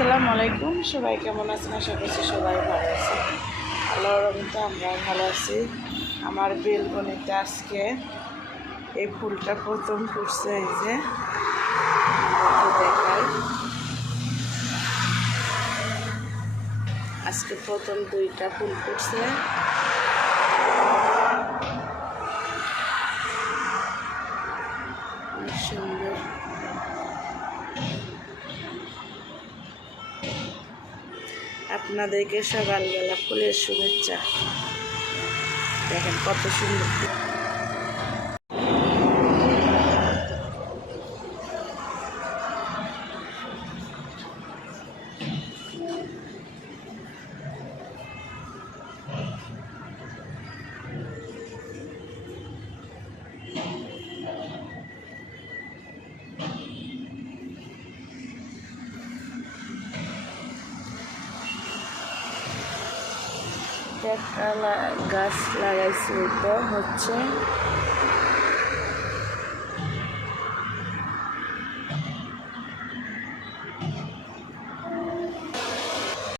আসসালামু আলাইকুম। সবাই কেমন আছেন? আশা করছি সবাই ভালো আছে। আল্লাহর রহমতে আমরা ভালো আছি। আমার বেলকনিতে আজকে এই ফুলটা প্রথম ফুটছে। এই যে দেখাই, আজকে প্রথম দুইটা ফুল ফুটছে। অনেক সুন্দর। আপনাদেরকে সকালবেলা ফুলের শুভেচ্ছা। দেখেন কত সুন্দর। একটা গাছ লাগাইছি, এটা হচ্ছে